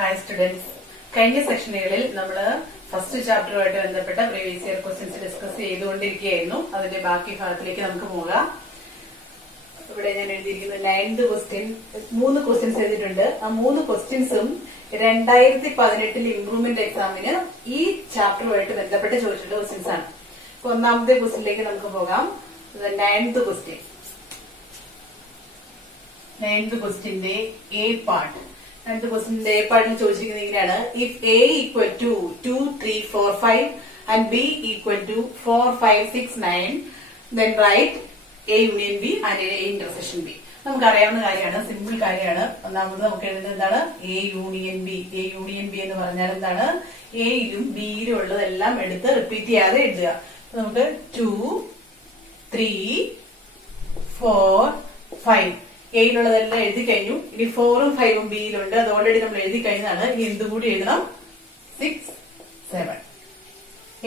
Hi students, കഴിഞ്ഞ സെക്ഷനുകളിൽ നമ്മൾ first ചാപ്റ്ററുമായിട്ട് ബന്ധപ്പെട്ട പ്രീവിയസ് ഇയർ ക്വസ്റ്റ്യൻസ് ഡിസ്കസ് ചെയ്തുകൊണ്ടിരിക്കുകയായിരുന്നു. അതിന്റെ ബാക്കി ഭാഗത്തിലേക്ക് നമുക്ക് പോകാം. ഇവിടെ ഞാൻ എഴുതിയിരിക്കുന്നത് 9th ക്വസ്റ്റ്യൻ, 3 ക്വസ്റ്റ്യൻസ് എഴുതിയിട്ടുണ്ട്. ആ 3 ക്വസ്റ്റ്യൻസും 2018 ഇംപ്രൂവ്മെന്റ് എക്സാമിന് ഈ ചാപ്റ്ററുമായിട്ട് ബന്ധപ്പെട്ട് ചോദിച്ചിട്ടുള്ള ക്വസ്റ്റ്യൻസ് ആണ്. അപ്പൊ ഒന്നാമത്തെ ക്വസ്റ്റ്യനിലേക്ക് നമുക്ക് പോകാം. 9th ക്വസ്റ്റ്യൻ, 9th ക്വസ്റ്റ്യന്റെ എ പാർട്ട്. 9th ക്വസ്റ്റ്യന്റെ എ പാർട്ടിൽ ചോദിച്ചിരിക്കുന്നത് ഇങ്ങനെയാണ്: if A equal to 2, 3, 4, 5 and B equal to 4, 5, 6, 9 then write A union B and A intersection B. നമുക്കറിയാവുന്ന കാര്യമാണ്, സിമ്പിൾ കാര്യമാണ്. ഒന്നാമത് നമുക്ക് എഴുതുന്നത് എന്താണ്? A union B. A union B എന്ന് പറഞ്ഞാൽ എന്താണ്? എയിലും ബിയിലും ഉള്ളതെല്ലാം എടുത്ത് റിപ്പീറ്റ് ചെയ്യാതെ എഴുതുക. നമുക്ക് 2, 3, 4, 5 എയിലുള്ളതെല്ലാം എഴുതി കഴിഞ്ഞു. ഇനി 4ഉം 5ഉം ബിയിലുണ്ട്, അത് ഓൾറെഡി നമ്മൾ എഴുതി കഴിഞ്ഞതാണ്. ഇനി എന്തുകൂടി എഴുതണം? 6, 7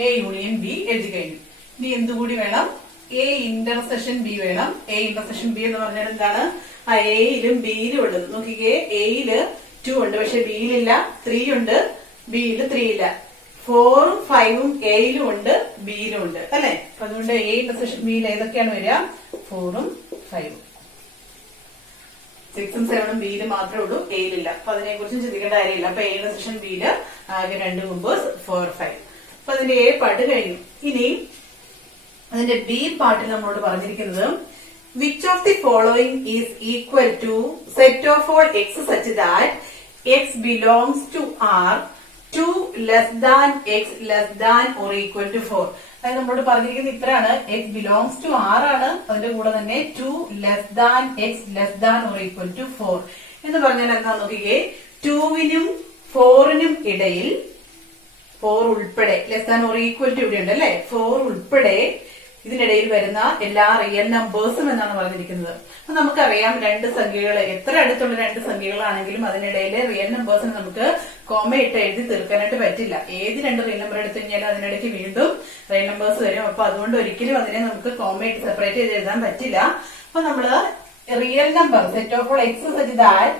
എ യൂണിയൻ ബി എഴുതി കഴിഞ്ഞു. ഇനി എന്തുകൂടി വേണം? എ ഇന്റർസെക്ഷൻ ബി വേണം. എ ഇന്റർസെക്ഷൻ ബി എന്ന് പറഞ്ഞാൽ എന്താണ്? ആ എയിലും ബിയിലും ഉള്ളത്. നോക്കിക്കേ, എയില് 2 ഉണ്ട്, പക്ഷെ ബിയിലില്ല. 3 ഉണ്ട്, ബിയില് 3 ഇല്ല. 4ഉം 5ഉം എയിലും ഉണ്ട്, ബിയിലും ഉണ്ട്, അല്ലെ? അപ്പൊ അതുകൊണ്ട് എ ഇന്റർസെക്ഷൻ ബിയിൽ ഏതൊക്കെയാണ് വരിക? 4ഉം 5ഉം. 6ഉം 7ഉം ബിയില് മാത്രമേ ഉള്ളൂ, എയിലില്ല. അപ്പൊ അതിനെ കുറിച്ചും ചിന്തിക്കേണ്ട കാര്യമില്ല. അപ്പൊ എ ഇന്റർസെക്ഷൻ ബിയില് ആകെ 2 മെമ്പേഴ്സ് 4, 5. അപ്പൊ അതിന്റെ എ പാർട്ട് കഴിഞ്ഞു. ഇനി അതിന്റെ ബി പാർട്ടിൽ നമ്മളോട് പറഞ്ഞിരിക്കുന്നത്: which of the following is equal to set of all X such that X belongs to R 2 less than X less than or equal to 4. അതായത് നമ്മളോട് പറഞ്ഞിരിക്കുന്നത് ഇത്രയാണ്: എക്സ് ബിലോങ്സ് ടു ആർ ആണ്, അതിന്റെ കൂടെ തന്നെ 2 less than X less than or equal to 4 എന്ന് പറഞ്ഞാൽ എന്താ നോക്കിക്കേ. 2നും 4നും ഇടയിൽ 4 ഉൾപ്പെടെ, less than or equal to ഇവിടെ ഉണ്ട് അല്ലെ, 4 ഉൾപ്പെടെ ഇതിനിടയിൽ വരുന്ന എല്ലാ റിയൽ നമ്പേഴ്സും എന്നാണ് പറഞ്ഞിരിക്കുന്നത്. അപ്പൊ നമുക്കറിയാം, 2 സംഖ്യകൾ എത്ര അടുത്തുള്ള 2 സംഖ്യകളാണെങ്കിലും അതിനിടയിലെ റിയൽ നമ്പേഴ്സിന് നമുക്ക് കോമ ഇട്ട് എഴുതി തീർക്കാനായിട്ട് പറ്റില്ല. ഏത് 2 റിയൽ നമ്പർ എടുത്തു കഴിഞ്ഞാലും അതിനിടയ്ക്ക് വീണ്ടും റിയൽ നമ്പേഴ്സ് വരും. അപ്പൊ അതുകൊണ്ട് ഒരിക്കലും അതിനെ നമുക്ക് കോമ ഇട്ട് സെപ്പറേറ്റ് ചെയ്ത് എഴുതാൻ പറ്റില്ല. അപ്പൊ നമ്മള് real number set of all X such that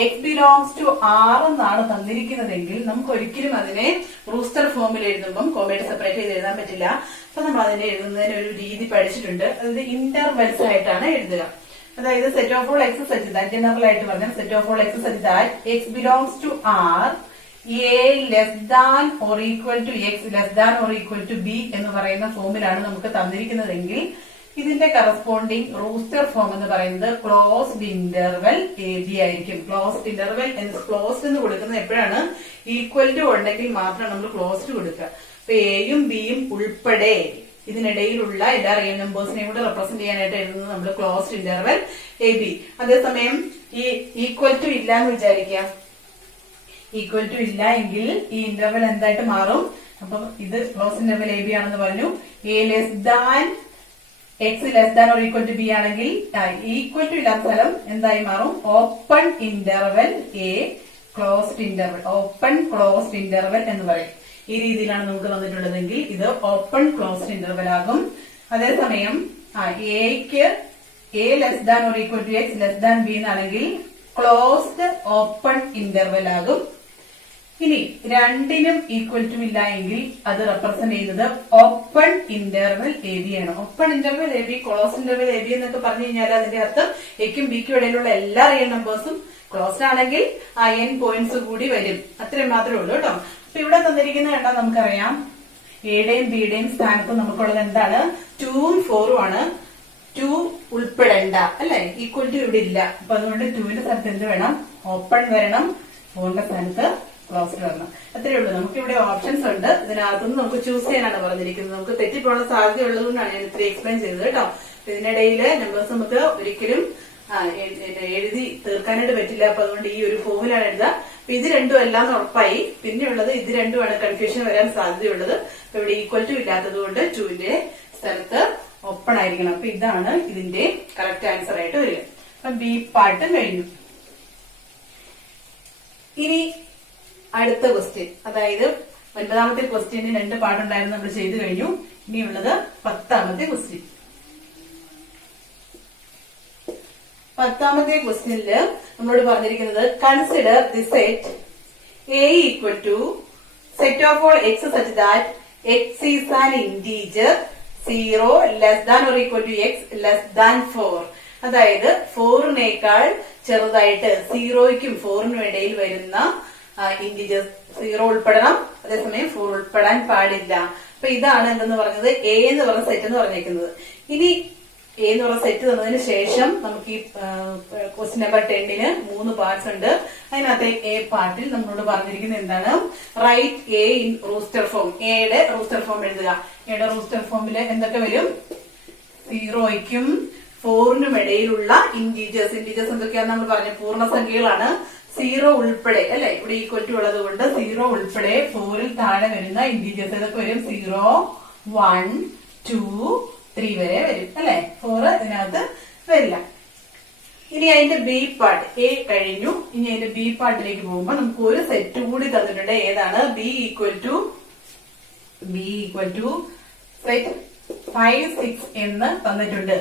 X belongs to R എന്നാണ് തന്നിരിക്കുന്നതെങ്കിൽ നമുക്ക് ഒരിക്കലും അതിനെ റൂസ്റ്റർ ഫോമിൽ എഴുതുമ്പോൾ കോമയിട്ട് സെപ്പറേറ്റ് ചെയ്ത് എഴുതാൻ പറ്റില്ല. അപ്പൊ നമ്മൾ അതിനെ എഴുതുന്നതിന് ഒരു രീതി പഠിച്ചിട്ടുണ്ട്. അതായത് ഇന്റർവെൽസ് ആയിട്ടാണ് എഴുതുക. അതായത് set of all X such that, general ആയിട്ട് പറഞ്ഞാൽ set of all X such that X belongs to R A less than or equal to X less than or equal to B എന്ന് പറയുന്ന ഫോമിലാണ് നമുക്ക് തന്നിരിക്കുന്നതെങ്കിൽ ഇതിന്റെ കറസ്പോണ്ടിങ് റൂസ്റ്റർ ഫോം എന്ന് പറയുന്നത് closed interval A B ആയിരിക്കും. ക്ലോസ്ഡ് ഇന്റർവെൽ ക്ലോസ്ഡ് എന്ന് കൊടുക്കുന്നത് എപ്പോഴാണ്? ഈക്വൽ ടു ഉണ്ടെങ്കിൽ മാത്രമാണ് നമ്മൾ ക്ലോസ്ഡ് കൊടുക്കുക. അപ്പൊ എയും ബിയും ഉൾപ്പെടെ ഇതിനിടയിലുള്ള എല്ലാ റിയൽ നമ്പേഴ്സിനെയും കൂടെ റെപ്രസെന്റ് ചെയ്യാനായിട്ട് എഴുതുന്നത് നമ്മൾ ക്ലോസ്ഡ് ഇന്റർവെൽ എ ബി. അതേസമയം ഈ ഈക്വൽ ടു ഇല്ല എന്ന് വിചാരിക്കുക. ഈക്വൽ ടു ഇല്ല എങ്കിൽ ഈ ഇന്റർവെൽ എന്തായിട്ട് മാറും? അപ്പം ഇത് ക്ലോസ്ഡ് ഇന്റർവെൽ എ ബി ആണെന്ന് പറഞ്ഞു. A less than X less than or equal to B ആണെങ്കിൽ ഈക്വൽ ടു ഇല്ലാത്ത സ്ഥലം എന്തായി മാറും? Open interval a closed interval, open closed interval എന്ന് പറയും. ഈ രീതിയിലാണ് നമുക്ക് തന്നിട്ടുള്ളതെങ്കിൽ ഇത് ഓപ്പൺ ക്ലോസ്ഡ് ഇന്റർവെൽ ആകും. അതേസമയം എക്ക് A less than or equal to X less than B എന്നാണെങ്കിൽ ക്ലോസ്ഡ് ഓപ്പൺ ഇന്റർവെൽ ആകും. ഇനി 2നും ഈക്വൽ ടു ഇല്ല എങ്കിൽ അത് റെപ്രസെന്റ് ചെയ്യുന്നത് ഓപ്പൺ ഇന്റർവെൽ എ ബി ആണ്. Open interval A B, closed interval A B എന്നൊക്കെ പറഞ്ഞു കഴിഞ്ഞാൽ അതിന്റെ അർത്ഥം എക്കും ബിക്കും ഇടയിലുള്ള എല്ലാ റിയൽ നമ്പേഴ്സും ക്ലോസ്ഡ് ആണെങ്കിൽ ആ n പോയിന്റ്സ് കൂടി വരും. അത്രയും മാത്രമേ ഉള്ളൂ കേട്ടോ. അപ്പൊ ഇവിടെ തന്നിരിക്കുന്നത് കണ്ടാൽ നമുക്കറിയാം, എയുടെയും ബിയുടെയും സ്ഥാനത്ത് നമുക്കുള്ളത് എന്താണ്? 2ഉം 4ഉം ആണ്. 2 ഉൾപ്പെടേണ്ട അല്ലെ, ഈക്വൽ ടു ഇവിടെ ഇല്ല. അപ്പൊ അതുകൊണ്ട് 2ന്റെ സ്ഥാനത്ത് എന്ത് വേണം? ഓപ്പൺ വരണം. 4ന്റെ സ്ഥാനത്ത് ക്ലോസ്ഡ് വരണം. അത്രയേ ഉള്ളൂ. നമുക്ക് ഇവിടെ ഓപ്ഷൻസ് ഉണ്ട്. ഇതിനകത്തുനിന്ന് നമുക്ക് ചൂസ് ചെയ്യാനാണ് പറഞ്ഞിരിക്കുന്നത്. നമുക്ക് തെറ്റിപ്പോകാൻ സാധ്യത ഉള്ളതുകൊണ്ടാണ് ഞാൻ ഇത്രയും എക്സ്പ്ലെയിൻ ചെയ്തത് കേട്ടോ. ഇതിനിടയിലെ നമ്പേഴ്സ് നമുക്ക് ഒരിക്കലും എഴുതി തീർക്കാനായിട്ട് പറ്റില്ല. അപ്പൊ അതുകൊണ്ട് ഈ ഒരു ഫോമിലാണ് എഴുതുക. അപ്പൊ ഇത് രണ്ടും എല്ലാം ഉറപ്പായി. പിന്നെയുള്ളത് ഇത് രണ്ടുമാണ് കൺഫ്യൂഷൻ വരാൻ സാധ്യതയുള്ളത്. അപ്പൊ ഇവിടെ ഈക്വൽ ടു ഇല്ലാത്തത് കൊണ്ട് 2ന്റെ സ്ഥലത്ത് ഓപ്പൺ ആയിരിക്കണം. അപ്പൊ ഇതാണ് ഇതിന്റെ കറക്റ്റ് ആൻസർ ആയിട്ട് വരിക. അപ്പൊ ബി പാർട്ട് കഴിഞ്ഞു. ഇനി അടുത്ത ക്വസ്റ്റ്യൻ, അതായത് 9ാമത്തെ ക്വസ്റ്റ്യന് 2 പാർട്ടുണ്ടായിരുന്നു, നമ്മൾ ചെയ്തു കഴിഞ്ഞു. ഇനിയുള്ളത് 10ാമത്തെ ക്വസ്റ്റ്യൻ. 10ാമത്തെ ക്വസ്റ്റ്യനില് നമ്മളോട് പറഞ്ഞിരിക്കുന്നത് consider the set A equal to set of all X such that X is an integer 0 less than or equal to X less than 4. അതായത് 4നേക്കാൾ ചെറുതായിട്ട് 0യ്ക്കും 4നും ഇടയിൽ വരുന്ന ഇന്റീജേഴ്സ് 0 ഉൾപ്പെടണം, അതേസമയം 4 ഉൾപ്പെടാൻ പാടില്ല. അപ്പൊ ഇതാണ് എന്തെന്ന് പറഞ്ഞത് എ എന്ന് പറഞ്ഞ സെറ്റ് എന്ന് പറഞ്ഞേക്കുന്നത്. ഇനി എ എന്ന് പറഞ്ഞ സെറ്റ് തന്നതിന് ശേഷം നമുക്ക് ഈ ക്വസ്റ്റ്യൻ നമ്പർ 10ന് 3 പാർട്സ് ഉണ്ട്. അതിനകത്തെ എ പാർട്ടിൽ നമ്മളോട് പറഞ്ഞിരിക്കുന്നത് എന്താണ്? Write a in rooster form. എയുടെ റൂസ്റ്റർ ഫോം എഴുതുക. എയുടെ റൂസ്റ്റർ ഫോമില് എന്തൊക്കെ വരും? 0യ്ക്കും 4നും ഇടയിലുള്ള ഇന്റീജേഴ്സ് എന്തൊക്കെയാന്ന് നമ്മൾ പറഞ്ഞു? പൂർണ്ണസംഖ്യകളാണ്. 0 ഉൾപ്പെടെ അല്ലെ, ഇവിടെ ഈക്വൽ ടു ഉള്ളത് കൊണ്ട് 0 ഉൾപ്പെടെ 4ൽ താഴെ വരുന്ന ഇന്റീജേഴ്സ് ഏതൊക്കെ വരും? 0, 1, 2, 3 വരെ വരും അല്ലെ. 4 ഇതിനകത്ത് വരില്ല. ഇനി അതിന്റെ ബി പാർട്ട് എ കഴിഞ്ഞു. ഇനി അതിന്റെ ബി പാർട്ടിലേക്ക് പോകുമ്പോൾ നമുക്ക് ഒരു സെറ്റ് കൂടി തന്നിട്ടുണ്ട്. ഏതാണ്? ബി ഈക്വൽ ടു സെറ്റ് 5, 6 എന്ന് തന്നിട്ടുണ്ട്.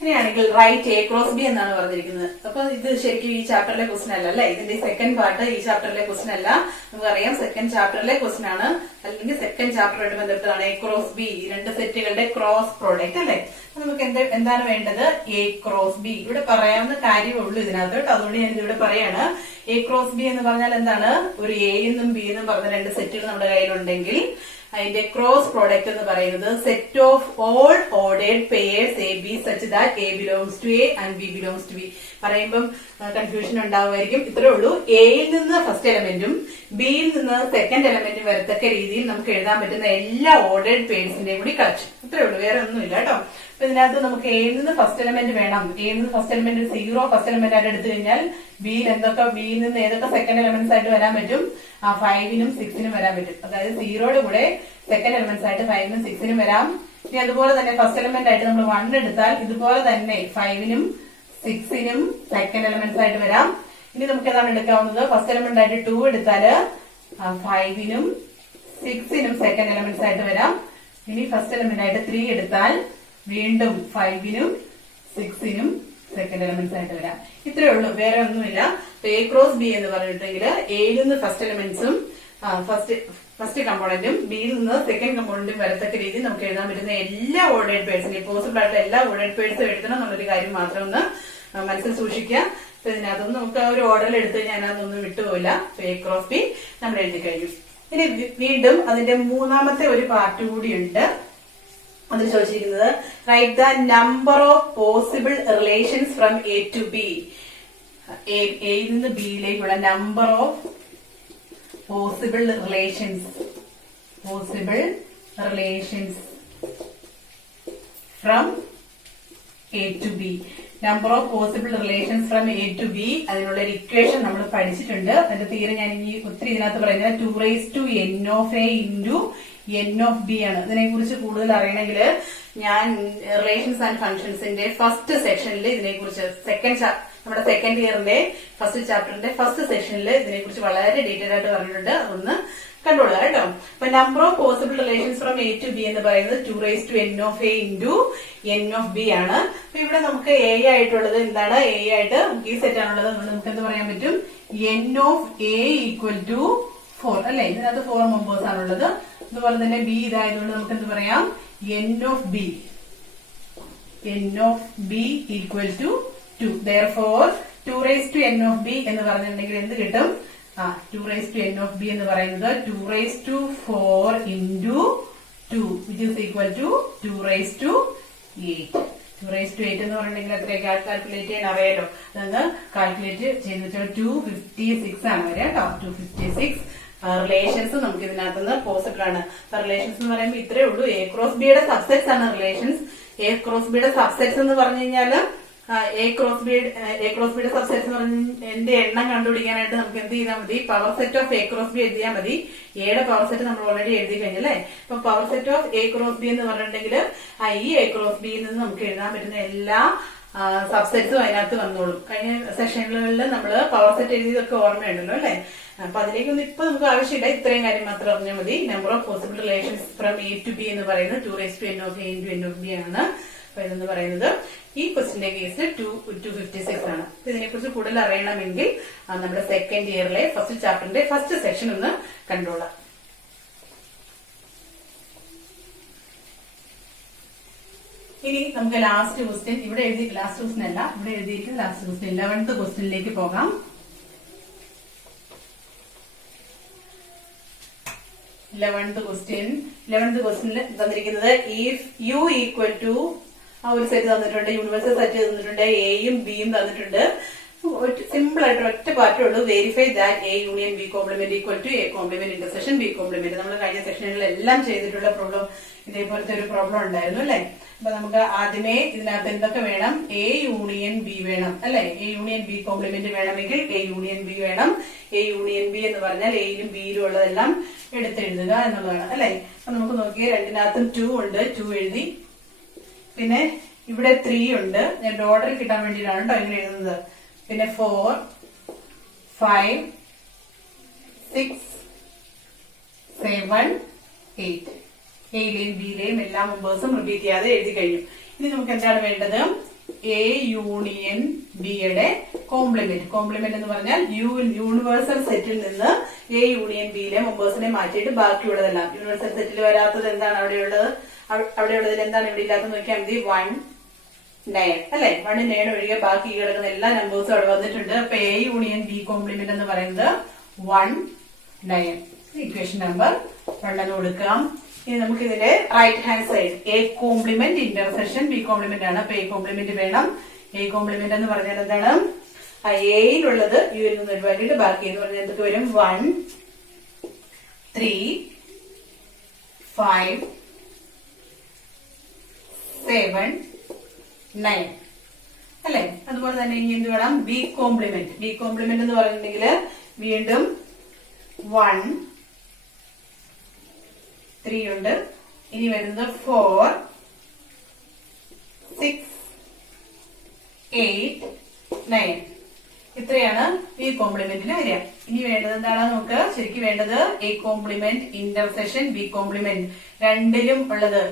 ഇങ്ങനെയാണെങ്കിൽ റൈറ്റ് എ ക്രോസ് ബി എന്നാണ് പറഞ്ഞിരിക്കുന്നത്. അപ്പൊ ഇത് ശരിക്കും ഈ ചാപ്റ്ററിലെ ക്വസ്റ്റൻ അല്ല അല്ലെ. ഇതിന്റെ സെക്കൻഡ് പാർട്ട് ഈ ചാപ്റ്ററിലെ ക്വസ്റ്റൻ അല്ല. നമുക്കറിയാം സെക്കൻഡ് ചാപ്റ്ററിലെ ക്വസ്റ്റൻ ആണ്, അല്ലെങ്കിൽ സെക്കൻഡ് ചാപ്റ്ററുമായിട്ട് ബന്ധപ്പെട്ടതാണ് എ ക്രോസ് ബി, രണ്ട് സെറ്റുകളുടെ ക്രോസ് പ്രോഡക്റ്റ് അല്ലെ. നമുക്ക് എന്താണ് വേണ്ടത്? A cross B. ഇവിടെ പറയാവുന്ന കാര്യമേ ഉള്ളൂ ഇതിനകത്ത് കേട്ടോ. അതുകൊണ്ട് ഞാൻ ഇവിടെ പറയാണ് എ ക്രോസ് ബി എന്ന് പറഞ്ഞാൽ എന്താണ്? ഒരു എ എന്നും ബി എന്നും പറഞ്ഞ രണ്ട് സെറ്റുകൾ നമ്മുടെ കയ്യിലുണ്ടെങ്കിൽ അതിന്റെ ക്രോസ് പ്രോഡക്റ്റ് എന്ന് പറയുന്നത് set of all ordered pairs A B such that A belongs to A and B belongs to B. പറയുമ്പം കൺഫ്യൂഷൻ ഉണ്ടാവുമായിരിക്കും. ഇത്രേ ഉള്ളൂ. എയിൽ നിന്ന് ഫസ്റ്റ് എലമെന്റും ബിയിൽ നിന്ന് സെക്കൻഡ് എലമെന്റും വരത്തക്ക രീതിയിൽ നമുക്ക് എഴുതാൻ പറ്റുന്ന എല്ലാ ഓർഡേഡ് പെയേഴ്സിന്റെയും കൂടി കളക്ഷൻ. ഇത്രേ ഉള്ളൂ, വേറെ ഒന്നുമില്ല കേട്ടോ. അപ്പൊ ഇതിനകത്ത് നമുക്ക് എയിൽ നിന്ന് ഫസ്റ്റ് എലമെന്റ് വേണം. എയിൽ നിന്ന് ഫസ്റ്റ് എലമെന്റ് 0 ഫസ്റ്റ് എലമെന്റ് ആയിട്ട് എടുത്തു കഴിഞ്ഞാൽ ബിയിൽ നിന്ന് ഏതൊക്കെ സെക്കൻഡ് എലമെന്റ്സ് ആയിട്ട് വരാൻ പറ്റും? 5നും 6നും വരാൻ പറ്റും. അതായത് 0യുടെ കൂടെ സെക്കൻഡ് എലമെന്റ്സ് ആയിട്ട് 5നും 6നും വരാം. ഇനി അതുപോലെ തന്നെ ഫസ്റ്റ് എലമെന്റ് ആയിട്ട് നമ്മൾ 1 എടുത്താൽ ഇതുപോലെ തന്നെ 5നും 6നും സെക്കൻഡ് എലമെന്റ്സ് ആയിട്ട് വരാം. ഇനി നമുക്ക് ഏതാണ് എടുക്കാവുന്നത്? ഫസ്റ്റ് എലമെന്റ് ആയിട്ട് 2 എടുത്താല് 5നും 6നും സെക്കൻഡ് എലമെന്റ്സ് ആയിട്ട് വരാം. ഇനി ഫസ്റ്റ് എലമെന്റ് ആയിട്ട് 3 എടുത്താൽ വീണ്ടും 5നും 6നും സെക്കൻഡ് എലമെന്റ്സ് ആയിട്ട് വരാം. ഇത്രയേ ഉള്ളൂ, വേറെ ഒന്നുമില്ല. എ ക്രോസ് ബി എന്ന് പറഞ്ഞിട്ടുണ്ടെങ്കിൽ എയിൽ നിന്ന് ഫസ്റ്റ് എലമെന്റ്സും ഫസ്റ്റ് കമ്പോണന്റും ബിയിൽ നിന്ന് സെക്കൻഡ് കമ്പോണന്റും വരത്തക്ക രീതിയിൽ നമുക്ക് എഴുതാൻ പറ്റുന്ന എല്ലാ ഓർഡേഡ് പേഴ്സിന്റെയും പോസിബിൾ ആയിട്ടുള്ള എല്ലാ ഓർഡേഡ് പേഴ്സും എഴുതണം എന്നുള്ളൊരു കാര്യം മാത്രം ഒന്ന് മനസ്സിൽ സൂക്ഷിക്കുക. അപ്പൊ ഇതിനകത്തൊന്നും നമുക്ക് ആ ഒരു ഓർഡറിൽ എടുത്ത് കഴിഞ്ഞാൽ അതിനകത്തൊന്നും വിട്ടുപോയില്ല. എ ക്രോസ് ബി നമ്മൾ എഴുതി കഴിഞ്ഞു. ഇനി വീണ്ടും അതിന്റെ മൂന്നാമത്തെ ഒരു പാർട്ട് കൂടിയുണ്ട്. അതിൽ ചോദിച്ചിരിക്കുന്നത് write the number of possible relations from A to B. എയിൽ നിന്ന് ബിയിലേക്കുള്ള number of possible relations from A to B. Number of possible relations from A to B, അതിനുള്ള ഒരു ഇക്വേഷൻ നമ്മൾ പഠിച്ചിട്ടുണ്ട്. അതിന്റെ തീരെ ഞാൻ ഇനി ഒത്തിരി ഇതിനകത്ത് പറയുന്നത് 2n of a into n of b ആണ്. ഇതിനെ കുറിച്ച് കൂടുതൽ അറിയണമെങ്കിൽ ഞാൻ റിലേഷൻസ് ആൻഡ് ഫംഗ്ഷൻസിന്റെ ഫസ്റ്റ് സെക്ഷനിൽ ഇതിനെക്കുറിച്ച് നമ്മുടെ സെക്കൻഡ് ഇയറിന്റെ ഫസ്റ്റ് ചാപ്റ്ററിന്റെ ഫസ്റ്റ് സെക്ഷനിൽ ഇതിനെക്കുറിച്ച് വളരെ ഡീറ്റെയിൽ ആയിട്ട് പറഞ്ഞിട്ടുണ്ട്. അതൊന്ന് കണ്ടോളുക കേട്ടോ. അപ്പൊ number of possible relations from A to B എന്ന് പറയുന്നത് 2n of a into n of b ആണ്. അപ്പൊ ഇവിടെ നമുക്ക് എ ആയിട്ടുള്ളത് എന്താണ്? എ ആയിട്ട് ഈ സെറ്റ് ആണുള്ളത്. അതുകൊണ്ട് നമുക്ക് എന്ത് പറയാൻ പറ്റും? n of a equal to 4 അല്ലെ. ഇതിനകത്ത് 4 മെമ്പേഴ്സ് ആണുള്ളത്. അതുപോലെ തന്നെ ബി ഇതായതുകൊണ്ട് നമുക്ക് എന്ത് പറയാം? n of b equal to 2. Therefore 2n of b എന്ന് പറഞ്ഞിട്ടുണ്ടെങ്കിൽ എന്ത് കിട്ടും? 2n of b എന്ന് പറയുന്നത് 2⁴ into 2 which is equal to 2⁸. 2⁸ എന്ന് പറഞ്ഞിട്ടുണ്ടെങ്കിൽ എത്രയൊക്കെ കാൽക്കുലേറ്റ് ചെയ്യാൻ അറിയാലോ. അതൊന്ന് കാൽക്കുലേറ്റ് ചെയ്ത് വെച്ചാൽ 256 ആണ് വരെ കേട്ടോ. 256 റിലേഷൻസ് നമുക്ക് ഇതിനകത്തുനിന്ന് പോസിബിൾ ആണ്. റിലേഷൻസ് എന്ന് പറയുമ്പോൾ ഇത്രയേ ഉള്ളൂ. എ ക്രോസ് ബിയുടെ സബ്സെറ്റ്സ് ആണ് റിലേഷൻസ്. എ ക്രോസ് ബിയുടെ സബ്സെറ്റ്സ് എന്ന് പറഞ്ഞു കഴിഞ്ഞാൽ എ ക്രോസ് ബിയുടെ സബ്സെറ്റ്സ് എന്ന് പറഞ്ഞ എന്റെ എണ്ണം കണ്ടുപിടിക്കാനായിട്ട് നമുക്ക് എന്ത് ചെയ്താൽ മതി? Power set of A cross B എഴുതിയാൽ മതി. എയുടെ പവർ സെറ്റ് നമ്മൾ ഓൾറെഡി എഴുതി കഴിഞ്ഞല്ലേ. അപ്പൊ power set of A cross B എന്ന് പറഞ്ഞിട്ടുണ്ടെങ്കിൽ ഈ എ ക്രോസ് ബിയിൽ നിന്ന് നമുക്ക് എഴുതാൻ പറ്റുന്ന എല്ലാ സബ്സെറ്റ്സും അതിനകത്ത് വന്നോളും. കഴിഞ്ഞ സെഷനുകളിൽ നമ്മൾ പവർ സെറ്റ് എഴുതിയതൊക്കെ ഓർമ്മയുണ്ടല്ലോ അല്ലെ. അപ്പൊ അതിലേക്കൊന്നും ഇപ്പൊ നമുക്ക് ആവശ്യമില്ല. ഇത്രയും കാര്യം മാത്രം അറിഞ്ഞാൽ മതി. Number of possible relations from A to B എന്ന് പറയുന്നത് 2n of a into n of b ആണ്. അപ്പൊ ഇതെന്ന് പറയുന്നത് ഈ ക്വസ്റ്റിന്റെ കേസ് 256 ആണ്. ഇതിനെക്കുറിച്ച് കൂടുതൽ അറിയണമെങ്കിൽ നമ്മുടെ സെക്കൻഡ് ഇയറിലെ ഫസ്റ്റ് ചാപ്റ്ററിന്റെ ഫസ്റ്റ് സെക്ഷൻ ഒന്ന് കണ്ടോളാം. ഇനി നമുക്ക് ലാസ്റ്റ് ക്വസ്റ്റ്യൻ ഇവിടെ എഴുതി, ലാസ്റ്റ് ക്വസ്റ്റ്യൻ അല്ല, ഇവിടെ എഴുതിയിരിക്കുന്ന ലാസ്റ്റ് ക്വസ്റ്റ്യൻ 11th ക്വസ്റ്റ്യനിലേക്ക് പോകാം. 11th ക്വസ്റ്റ്യനിൽ തന്നിരിക്കുന്നത് ഇഫ് യു ഈക്വൽ ടു ഒരു സെറ്റ് തന്നിട്ടുണ്ട്, യൂണിവേഴ്സൽ സെറ്റ് തന്നിട്ടുണ്ട്, എയും ബിയും തന്നിട്ടുണ്ട്. സിമ്പിൾ ആയിട്ട് ഒറ്റ പാർട്ടേ ഉള്ളൂ, verify that A union B complement equal to A complement intersection B complement. നമ്മൾ കഴിഞ്ഞ സെക്ഷനുകളിലെല്ലാം ചെയ്തിട്ടുള്ള പ്രോബ്ലം ഇതേപോലത്തെ ഒരു പ്രോബ്ലം ഉണ്ടായിരുന്നു അല്ലെ. അപ്പൊ നമുക്ക് ആദ്യമേ ഇതിനകത്ത് എന്തൊക്കെ വേണം? എ യൂണിയൻ ബി വേണം അല്ലെ. എ യൂണിയൻ ബി കോംപ്ലിമെന്റ് വേണമെങ്കിൽ എ യൂണിയൻ ബി വേണം. എ യൂണിയൻ ബി എന്ന് പറഞ്ഞാൽ എയിലും ബിയിലും ഉള്ളതെല്ലാം എടുത്തെഴുതുക എന്നുള്ളതാണ് അല്ലെ. അപ്പൊ നമുക്ക് നോക്കിയാൽ രണ്ടിനകത്തും 2 ഉണ്ട്, 2 എഴുതി. പിന്നെ ഇവിടെ 3 ഉണ്ട്, ഞാൻ ഓർഡർ കിട്ടാൻ വേണ്ടിയിട്ടാണ് കേട്ടോ ഇങ്ങനെ എഴുതുന്നത്. പിന്നെ 4, 5, 6, 7, 8. എയിലെയും ബിയിലെയും എല്ലാ മെമ്പേഴ്സും റിപ്പീറ്റ് ചെയ്യാതെ എഴുതി കഴിഞ്ഞു. ഇനി നമുക്ക് എന്താണ് വേണ്ടത്? എ യൂണിയൻ ബിയുടെ കോംപ്ലിമെന്റ്. കോംപ്ലിമെന്റ് എന്ന് പറഞ്ഞാൽ യൂണിവേഴ്സൽ സെറ്റിൽ നിന്ന് എ യൂണിയൻ ബിയിലെ മെമ്പേഴ്സിനെ മാറ്റിയിട്ട് ബാക്കിയുള്ളതെല്ലാം. യൂണിവേഴ്സൽ സെറ്റിൽ വരാത്തത് എന്താണ് അവിടെയുള്ളത്? അവിടെയുള്ളതിൽ എന്താണ് ഇവിടെ ഇല്ലാത്തത് നോക്കിയാൽ മതി. 1, 9 അല്ലെ. 1, 9 ഒഴികെ ബാക്കി കിടക്കുന്ന എല്ലാ നമ്പേഴ്സും അവിടെ വന്നിട്ടുണ്ട്. അപ്പൊ എ യൂണിയൻ ബി കോംപ്ലിമെന്റ് എന്ന് പറയുന്നത് 1, 9. ഇക്വേഷൻ നമ്പർ 1 എന്ന് കൊടുക്കാം. ഇനി നമുക്ക് ഇതിന്റെ right hand side A complement intersection B complement ആണ്. അപ്പൊ എ കോംപ്ലിമെന്റ് വേണം. എ കോംപ്ലിമെന്റ് എന്ന് പറഞ്ഞാൽ എന്താണ്? എയിലുള്ളത് യുവിൽ നിന്ന് ഒഴിവാക്കിയിട്ട് ബാക്കി എന്ന് പറഞ്ഞാൽ എന്തൊക്കെ വരും? 1, 3, 5, 7, 9 അല്ലെ. അതുപോലെ തന്നെ ഇനി എന്ത് വേണം? B complement. ബി കോംപ്ലിമെന്റ് എന്ന് പറഞ്ഞിട്ടുണ്ടെങ്കിൽ വീണ്ടും 1, 3 ഉണ്ട്. ഇനി വരുന്നത് 4, 6, 8, 9. ഇത്രയാണ് ബി കോംപ്ലിമെന്റിൽ വരിക. ഇനി വേണ്ടത് എന്താണ്? നമുക്ക് ശരിക്കും വേണ്ടത് A complement intersection B complement. രണ്ടിലും ഉള്ളത്,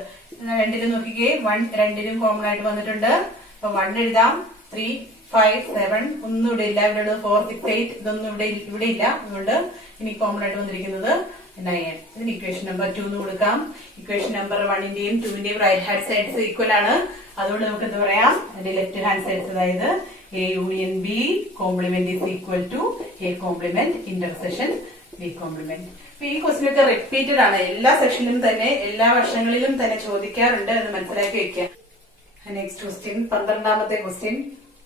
രണ്ടിലും നോക്കിക്കേ, 1 രണ്ടിലും കോമൺ ആയിട്ട് വന്നിട്ടുണ്ട്. അപ്പൊ 1 എഴുതാം. 3, 5, 7 ഒന്നും ഇവിടെ ഇല്ല. ഇവിടെ ഉള്ളത് 4, 6, 8 ഇതൊന്നും ഇവിടെ ഇല്ല. അതുകൊണ്ട് ഇനി കോമൺ ആയിട്ട് വന്നിരിക്കുന്നത് 9. ഇതിന് ഇക്വേഷൻ നമ്പർ 2 എന്ന് കൊടുക്കാം. ഇക്വേഷൻ നമ്പർ 1ന്റെയും 2ന്റെയും റൈറ്റ് ഹാൻഡ് സൈഡ്സ് ഈക്വൽ ആണ്. അതുകൊണ്ട് നമുക്ക് എന്ത് പറയാം? അതിന്റെ ലെഫ്റ്റ് ഹാൻഡ് സൈഡ്സ്, അതായത് A union B complement is equal to A complement intersection B complement. അപ്പൊ ഈ ക്വസ്റ്റ്യൻ ഒക്കെ റിപ്പീറ്റഡ് ആണ്. എല്ലാ സെക്ഷനിലും തന്നെ എല്ലാ വർഷങ്ങളിലും തന്നെ ചോദിക്കാറുണ്ട് എന്ന് മനസ്സിലാക്കി വെക്കുക. നെക്സ്റ്റ് ക്വസ്റ്റ്യൻ 12ാമത്തെ ക്വസ്റ്റ്യൻ.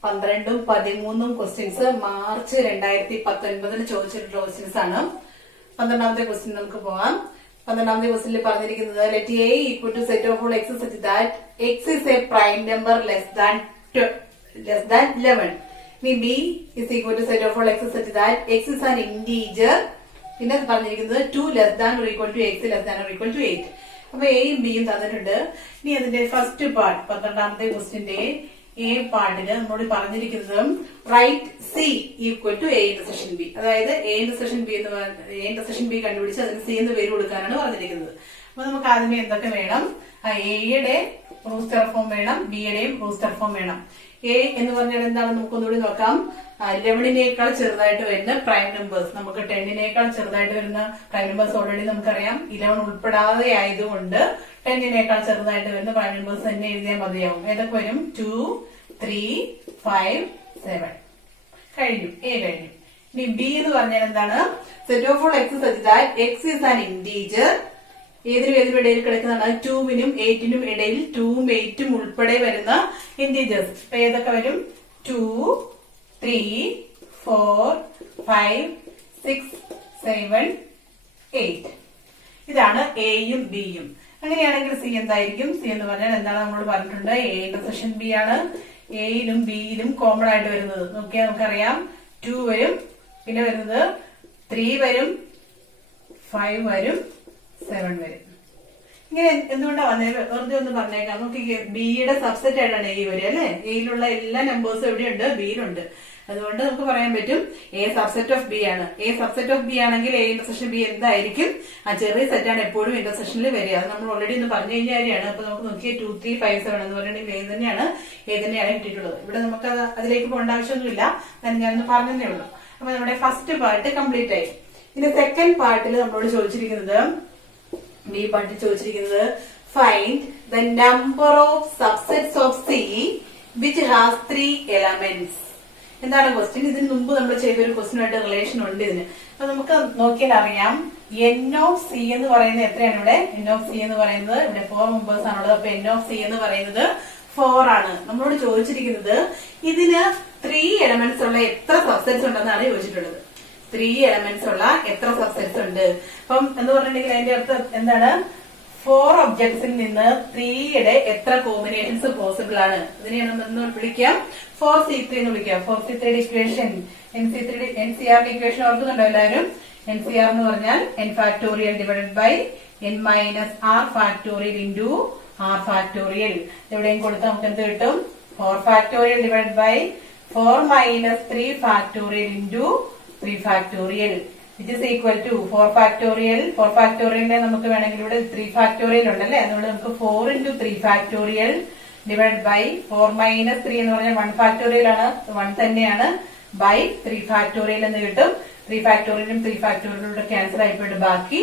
12ഉം 13ഉം ക്വസ്റ്റ്യൻസ് മാർച്ച് 2019 ചോദിച്ചിട്ടുള്ള ക്വസ്റ്റ്യൻസ് ആണ്. 12ാമത്തെ ക്വസ്റ്റ്യൻ നമുക്ക് പോവാം. 12ാമത്തെ ക്വസ്റ്റ്യനിൽ പറഞ്ഞിരിക്കുന്നത് let A equal to set of all X such that X is a prime number less than 11. ഇനി B is equal to set of all X such that X is an integer. പിന്നെ പറഞ്ഞിരിക്കുന്നത് 2 less than or equal to X less than or equal to 8. അപ്പൊ എയും ബിയും തന്നിട്ടുണ്ട്. ഇനി അതിന്റെ first part 12ാമത്തെ ക്വസ്റ്റ്യന്റെ എ പാർട്ടിന് നമ്മളോട് പറഞ്ഞിരിക്കുന്നത് write C equal to A intersection B. അതായത് എ ഇന്റർസെക്ഷൻ ബി കണ്ടുപിടിച്ച് അതിന് സി എന്ന് പേര് കൊടുക്കാനാണ് പറഞ്ഞിരിക്കുന്നത്. അപ്പൊ നമുക്ക് ആദ്യമേ എന്തൊക്കെ വേണം? എയുടെ റൂസ്റ്റർ ഫോം വേണം, ബിയുടെയും റൂസ്റ്റർ ഫോം വേണം. എ എന്ന് പറഞ്ഞാൽ എന്താണ്? നമുക്കൊന്നുകൂടി നോക്കാം. 11നേക്കാൾ ചെറുതായിട്ട് വരുന്ന പ്രൈം നമ്പേഴ്സ്, നമുക്ക് 10നേക്കാൾ ചെറുതായിട്ട് വരുന്ന പ്രൈം നമ്പേഴ്സ് ഓൾറെഡി നമുക്കറിയാം. 11 ഉൾപ്പെടാതെ ആയതുകൊണ്ട് 10നേക്കാൾ ചെറുതായിട്ട് വരുന്ന പ്രൈം നമ്പേഴ്സ് തന്നെ എഴുതിയാൽ മതിയാവും. ഏതൊക്കെ വരും? 2, 3, 5, 7 കഴിഞ്ഞു. എ കഴിഞ്ഞു. ഇനി ബി എന്ന് പറഞ്ഞാൽ എന്താണ്? Set of all X such that X is an integer. ഏതിനും ഇടയിൽ കിടക്കുന്നതാണ്? 2നും 8നും ഇടയിൽ 2ഉം 8ഉം ഉൾപ്പെടെ വരുന്ന ഇന്റീജേഴ്സ്. അപ്പൊ ഏതൊക്കെ വരും? 2, 3, 4, 5, 6, 7, 8. ഇതാണ് എയും ബിയും. അങ്ങനെയാണെങ്കിൽ സി എന്തായിരിക്കും? സി എന്ന് പറഞ്ഞാൽ എന്താണ്? നമ്മൾ പറഞ്ഞിട്ടുണ്ട് എ ഇന്റർസെക്ഷൻ ബി ആണ്. എയിലും ബിയിലും കോമൺ ആയിട്ട് വരുന്നത് നോക്കിയാൽ നമുക്കറിയാം. 2 വരും, പിന്നെ വരുന്നത് 3 വരും, 5 വരും, 7 വരും. ഇങ്ങനെ എന്തുകൊണ്ടാ വന്നത്? വെറുതെ ഒന്ന് പറഞ്ഞേക്കാം. നമുക്ക് ബിയുടെ സബ്സെറ്റ് ആയിട്ടാണ് എ വരിക അല്ലെ. എയിലുള്ള എല്ലാ നമ്പേഴ്സും എവിടെയുണ്ട്? ബിയിലുണ്ട്. അതുകൊണ്ട് നമുക്ക് പറയാൻ പറ്റും എ സബ്സെറ്റ് ഓഫ് ബി ആണ്. എ സബ്സെറ്റ് ഓഫ് ബി ആണെങ്കിൽ എ ഇന്റർസെക്ഷൻ ബി എന്തായിരിക്കും? ആ ചെറിയ സെറ്റാണ് എപ്പോഴും ഇന്റർസെക്ഷനിൽ വരിക. അത് നമ്മൾ ഓൾറെഡി ഒന്ന് പറഞ്ഞു കഴിഞ്ഞ കാര്യമാണ്. അപ്പൊ നമുക്ക് നോക്കിയ 2, 3, 5, 7 എന്ന് പറഞ്ഞിട്ടുണ്ടെങ്കിൽ ഏത് തന്നെയാണ് കിട്ടിയിട്ടുള്ളത്. ഇവിടെ നമുക്ക് അതിലേക്ക് പോകേണ്ട ആവശ്യമൊന്നുമില്ല, ഞാനൊന്ന് പറഞ്ഞതേ ഉള്ളൂ. അപ്പൊ നമ്മുടെ ഫസ്റ്റ് പാർട്ട് കംപ്ലീറ്റ് ആയി. ഇനി സെക്കൻഡ് പാർട്ടിൽ നമ്മളോട് ചോദിച്ചിരിക്കുന്നത്, ബി പാർട്ടിൽ ചോദിച്ചിരിക്കുന്നത് find the number of subsets of C which has 3 elements. എന്താണ് ക്വസ്റ്റ്യൻ? ഇതിന് മുമ്പ് നമ്മൾ ചെയ്തൊരു ക്വസ്റ്റ്യനുമായിട്ട് റിലേഷൻ ഉണ്ട് ഇതിന്. അപ്പൊ നമുക്ക് നോക്കിയാൽ അറിയാം, എൻ ഓഫ് സി എന്ന് പറയുന്നത് എത്രയാണ് ഇവിടെ? എൻ ഓഫ് സി എന്ന് പറയുന്നത് ഇവിടെ 4 മെമ്പേഴ്സ് ആണുള്ളത്. അപ്പൊ എൻ ഓഫ് സി എന്ന് പറയുന്നത് 4 ആണ്. നമ്മളോട് ചോദിച്ചിരിക്കുന്നത് ഇതിന് 3 elements ഉള്ള എത്ര സബ്സെറ്റ്സ് ഉണ്ടെന്നാണ് ചോദിച്ചിട്ടുള്ളത്. 3 elements ഉള്ള എത്ര സബ്സെറ്റ്സ് ഉണ്ട്? അപ്പം എന്ന് പറഞ്ഞിട്ടുണ്ടെങ്കിൽ അതിന്റെ അർത്ഥം എന്താണ്? 4 ഒബ്ജക്ട്സിൽ നിന്ന് 3യുടെ എത്ര കോമ്പിനേഷൻസ് പോസിബിൾ ആണ്? ഇതിനെയാണ് നമ്മൾ വിളിക്കാം 4C3 എന്ന് വിളിക്കാം. 4C3 ഇക്വേഷൻ, NCR ഇക്വേഷൻ ഓർക്കുന്നുണ്ടോ എല്ലാവരും? NCR എന്ന് പറഞ്ഞാൽ n factorial divided by n minus r factorial into r factorial. എവിടെയും കൊടുത്താൽ നമുക്ക് എന്ത് കിട്ടും? 4 factorial divided by 4 minus 3 factorial into 3 factorial which is equal to 4 factorial. 4 ഫാക്ടോറിയലിനെ നമുക്ക് വേണമെങ്കിൽ ഇവിടെ 3 ഫാക്ടോറിയൽ ഉണ്ടല്ലേ, അതുകൊണ്ട് നമുക്ക് 4 into 3 factorial divide by 4 minus 3 എന്ന് പറഞ്ഞാൽ 1 ഫാക്ടോറിയൽ ആണ്, 1 തന്നെയാണ്, ബൈ 3 ഫാക്ടോറിയൽ എന്ന് കിട്ടും. 3 ഫാക്ടോറിയലും 3 ഫാക്ടോറിയലും ക്യാൻസൽ ആയിപ്പോയിട്ട് ബാക്കി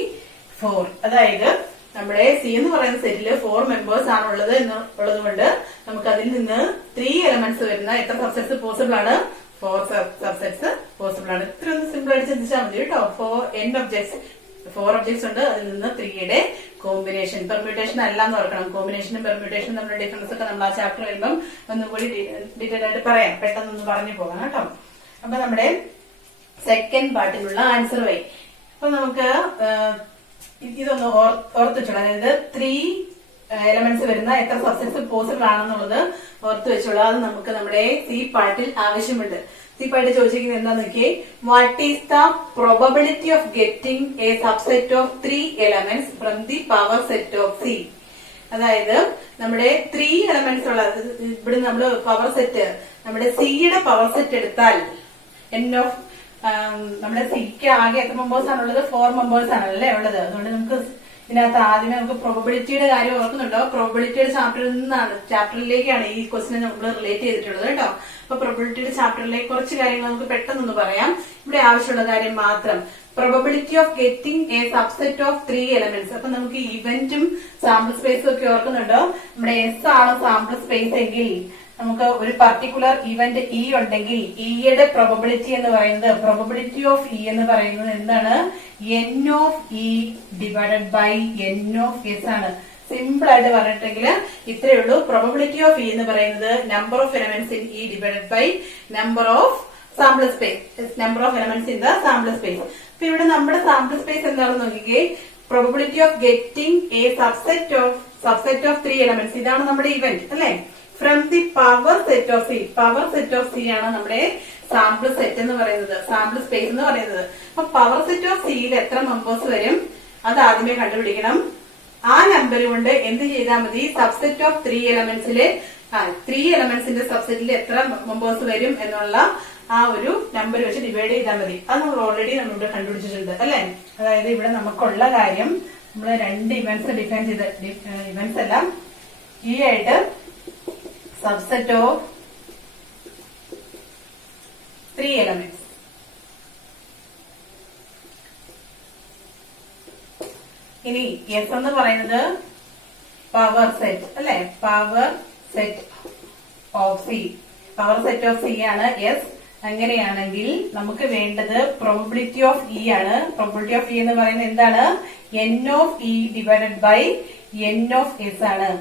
4. അതായത് നമ്മുടെ സി എന്ന് പറയുന്ന സെറ്റില് 4 മെമ്പേഴ്സ് ആണുള്ളത് എന്നുള്ളത് കൊണ്ട് നമുക്ക് അതിൽ നിന്ന് 3 elements വരുന്ന എത്ര സബ്സെറ്റ്സ് പോസിബിൾ ആണ്? 4 സബ്സെറ്റ്സ് പോസിബിൾ ആണ്. ഇത്ര ഒന്ന് സിമ്പിൾ ആയിട്ട് ചിന്തിച്ചാൽ മതി കേട്ടോ. 4 ഒബ്ജക്ട്സ് ഉണ്ട്, അതിൽ നിന്ന് 3യുടെ കോമ്പിനേഷൻ, പെർമ്യൂട്ടേഷൻ അല്ല എന്ന് ഓർക്കണം. കോമ്പിനേഷനും പെർമ്യൂട്ടേഷനും നമ്മുടെ ഡിഫറൻസ് ഒക്കെ നമ്മൾ ആ ചാപ്റ്റർ വരുമ്പം ഒന്നുകൂടി ഡീറ്റെയിൽ ആയിട്ട് പറയാം, പെട്ടെന്നൊന്ന് പറഞ്ഞു പോകാം കേട്ടോ. അപ്പൊ നമ്മുടെ സെക്കൻഡ് പാർട്ടിലുള്ള ആൻസർ വൈ. അപ്പൊ നമുക്ക് ഇതൊന്ന് ഓർത്തുവെച്ചോളൂ. അതായത് 3 elements വരുന്ന എത്ര സബ്സെറ്റ്സ് പോസിബിൾ ആണെന്നുള്ളത് ഓർത്ത് വെച്ചോളൂ. അത് നമുക്ക് നമ്മുടെ സി പാർട്ടിൽ ആവശ്യമുണ്ട്. സി പാർട്ടിൽ ചോദിച്ചിരിക്കുന്നത് എന്താന്ന് നോക്കിയേ, what is the probability of getting A subset of 3 elements from the power set of C. അതായത് നമ്മുടെ 3 elements ഉള്ള ഇവിടെ നമ്മൾ പവർ സെറ്റ്, നമ്മുടെ സിയുടെ പവർ സെറ്റ് എടുത്താൽ നമ്മുടെ സിക്ക് ആകെ എത്ര മെമ്പേഴ്സ് ആണുള്ളത്? 4 മെമ്പേഴ്സ് ആണല്ലേ ഉള്ളത്. അതുകൊണ്ട് നമുക്ക് ഇതിനകത്ത് ആദ്യമേ നമുക്ക് പ്രോബബിലിറ്റിയുടെ കാര്യം ഓർക്കുന്നുണ്ടോ? പ്രോബബിലിറ്റിയുടെ ചാപ്റ്ററിലേക്കാണ് ഈ ക്വസ്റ്റിനെ നമ്മൾ റിലേറ്റ് ചെയ്തിട്ടുള്ളത് കേട്ടോ. അപ്പൊ പ്രോബബിലിറ്റിയുടെ ചാപ്റ്ററിലേക്ക് കുറച്ച് കാര്യങ്ങൾ നമുക്ക് പെട്ടെന്നൊന്ന് പറയാം. ഇവിടെ ആവശ്യമുള്ള കാര്യം മാത്രം. Probability of getting A subset of 3 elements. അപ്പൊ നമുക്ക് ഇവന്റും സാമ്പിൾ സ്പേസും ഒക്കെ ഓർക്കുന്നുണ്ടോ? നമ്മുടെ എസ് ആണ് സാമ്പിൾ സ്പേസ് എങ്കിൽ നമുക്ക് ഒരു പർട്ടിക്കുലർ ഇവന്റ് ഇ ഉണ്ടെങ്കിൽ ഇയുടെ പ്രോബബിലിറ്റി എന്ന് പറയുന്നത്, പ്രോബബിലിറ്റി ഓഫ് ഇ എന്ന് പറയുന്നത് എന്താണ്? N of E divided by N of S ആണ്. സിമ്പിൾ ആയിട്ട് പറഞ്ഞിട്ടെങ്കിൽ ഇത്രയേ ഉള്ളൂ. പ്രോബബിലിറ്റി ഓഫ് ഇ എന്ന് പറയുന്നത് number of elements in E divided by number of sample space, number of elements in the sample space. അപ്പൊ ഇവിടെ നമ്മുടെ സാമ്പിൾ സ്പേസ് എന്താണെന്ന് നോക്കിക്കേ, probability of getting A subset of 3 elements. ഇതാണ് നമ്മുടെ ഇവന്റ് അല്ലെ, from the power set of C. Power set of C ആണ് നമ്മുടെ സാമ്പിൾ സെറ്റ് എന്ന് പറയുന്നത്, സാമ്പിൾ സ്പേസ് എന്ന് പറയുന്നത്. അപ്പൊ പവർ സെറ്റ് ഓഫ് സിയിൽ എത്ര മെമ്പേഴ്സ് വരും അത് ആദ്യമേ കണ്ടുപിടിക്കണം. ആ നമ്പർ കൊണ്ട് എന്ത് ചെയ്താൽ മതി? സബ്സെറ്റ് ഓഫ് 3 elementsലെ 3 elementsന്റെ സബ്സെറ്റിൽ എത്ര മെമ്പേഴ്സ് വരും എന്നുള്ള ആ ഒരു നമ്പർ വെച്ച് ഡിവൈഡ് ചെയ്താൽ മതി. അത് നമ്മൾ ഓൾറെഡി നമ്മളിവിടെ കണ്ടുപിടിച്ചിട്ടുണ്ട് അല്ലെ. അതായത് ഇവിടെ നമുക്കുള്ള കാര്യം നമ്മൾ 2 ഇവന്റ്സ് ഡിഫൈൻ ചെയ്ത ഇവന്റ്സ് എല്ലാം ഈ ആയിട്ട് സബ്സെറ്റ് ഓഫ് 3 elements. ഇനി എസ് എന്ന് പറയുന്നത് പവർ സെറ്റ് അല്ലെ, power set of C. Power set of C ആണ് എസ്. അങ്ങനെയാണെങ്കിൽ നമുക്ക് വേണ്ടത് പ്രോബബിലിറ്റി ഓഫ് ഇ ആണ്. പ്രോബബിലിറ്റി ഓഫ് ഇ എന്ന് പറയുന്നത് എന്താണ്? N of E divided by N of S ആണ്.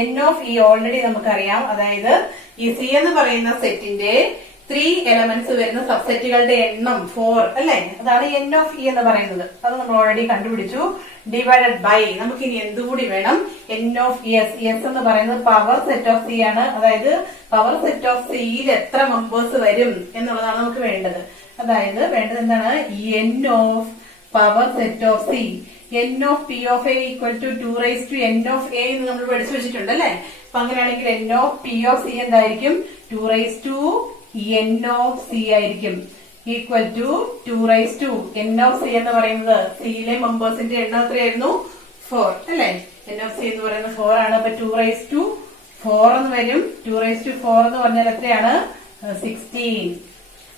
എൻ ഓഫ് ഇ ഓൾറെഡി നമുക്കറിയാം. അതായത് ഈ സി എന്ന് പറയുന്ന സെറ്റിന്റെ 3 elements വരുന്ന സബ്സെറ്റുകളുടെ എണ്ണം 4 അല്ലെ, അതാണ് എൻ ഓഫ് ഇ എന്ന് പറയുന്നത്. അത് നമ്മൾ ഓൾറെഡി കണ്ടുപിടിച്ചു. ഡിവൈഡഡ് ബൈ നമുക്ക് ഇനി എന്തുകൂടി വേണം? N of S. എസ് എന്ന് പറയുന്നത് പവർ സെറ്റ് ഓഫ് സി ആണ്. അതായത് പവർ സെറ്റ് ഓഫ് സിയിൽ എത്ര മെമ്പേഴ്സ് വരും എന്നുള്ളതാണ് നമുക്ക് വേണ്ടത്. അതായത് വേണ്ടത് എന്താണ്? N of power set of C. N of P of A equal to 2 raised to n of A എന്ന് നമ്മൾ പഠിച്ചു വെച്ചിട്ടുണ്ട് അല്ലെ. അപ്പൊ അങ്ങനെയാണെങ്കിൽ N of P of C എന്തായിരിക്കും? 2 raised to N of C ആയിരിക്കും equal to 2 N of C എന്ന് പറയുന്നത് സിയിലെ മെമ്പേഴ്സിന്റെ എണ്ണം എത്രയായിരുന്നു 4 അല്ലെ. എൻ ഓഫ് സി എന്ന് പറയുന്നത് 4 ആണ്. അപ്പൊ 2 എന്ന് വരും. 2 എന്ന് പറഞ്ഞാൽ എത്രയാണ് 16.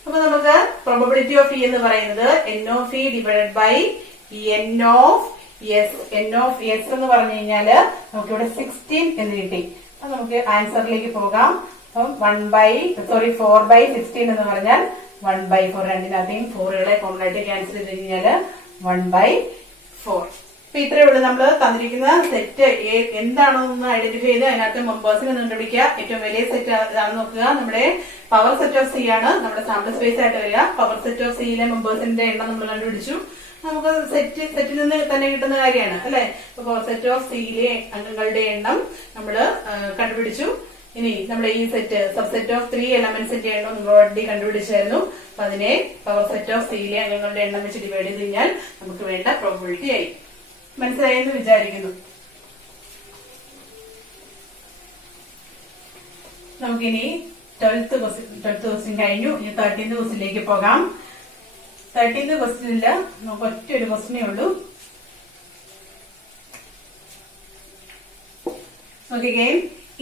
അപ്പൊ നമുക്ക് പ്രോബബിലിറ്റി ഓഫ് ഇ എന്ന് പറയുന്നത് N of E divided by N of S. N of S എന്ന് പറഞ്ഞു കഴിഞ്ഞാല് നമുക്ക് ഇവിടെ 16 എന്ന് കിട്ടി. അപ്പൊ നമുക്ക് ആൻസറിലേക്ക് പോകാം. അപ്പം 4/16 എന്ന് പറഞ്ഞാൽ 1/4. രണ്ടിനകത്തെയും 4കളെ കോമൺ ആയിട്ട് ക്യാൻസൽ ചെയ്ത് കഴിഞ്ഞാല് 1/4. അപ്പൊ ഇത്രയേ ഉള്ളൂ. നമ്മൾ തന്നിരിക്കുന്ന സെറ്റ് എന്താണെന്ന് ഐഡന്റിഫൈ ചെയ്ത് അതിനകത്ത് മെമ്പേഴ്സിനെ കണ്ടുപിടിക്കുക. ഏറ്റവും വലിയ സെറ്റ് ഇതാണെന്ന് നോക്കുക. നമ്മുടെ പവർ സെറ്റ് ഓഫ് സി ആണ് നമ്മുടെ സാമ്പിൾ സ്പേസ് ആയിട്ട് വരിക. പവർ സെറ്റ് ഓഫ് സിയിലെ മെമ്പേഴ്സിന്റെ എണ്ണം നമ്മൾ കണ്ടുപിടിച്ചു. നമുക്ക് സെറ്റിൽ നിന്ന് തന്നെ കിട്ടുന്ന കാര്യമാണ് അല്ലെ. പവർ സെറ്റ് ഓഫ് സിയിലെ അംഗങ്ങളുടെ എണ്ണം നമ്മൾ കണ്ടുപിടിച്ചു. ഇനി നമ്മുടെ ഈ സെറ്റ് സബ്സെറ്റ് ഓഫ് 3 എലമെന്റ്സിന്റെ എണ്ണം നമ്മൾ ഓൾറെഡി കണ്ടുപിടിച്ചായിരുന്നു. അപ്പൊ അതിനെ പവർ സെറ്റ് ഓഫ് സിയിലെ അംഗങ്ങളുടെ എണ്ണം വെച്ച് ഡിവൈഡ് ചെയ്ത് കഴിഞ്ഞാൽ നമുക്ക് വേണ്ട പ്രോബിലിറ്റി ആയി. മനസ്സിലായെന്ന് വിചാരിക്കുന്നു. നമുക്കിനി 12th ക്വസ്റ്റ്യൻ കഴിഞ്ഞു. ഇനി 13th ക്വസ്റ്റ്യനിലേക്ക് പോകാം. 13th ക്വസ്റ്റ്യനില് നമുക്ക് ഒറ്റ ഒരു ക്വസ്റ്റ്യനേ ഉള്ളൂ. നോക്കിക്കേ.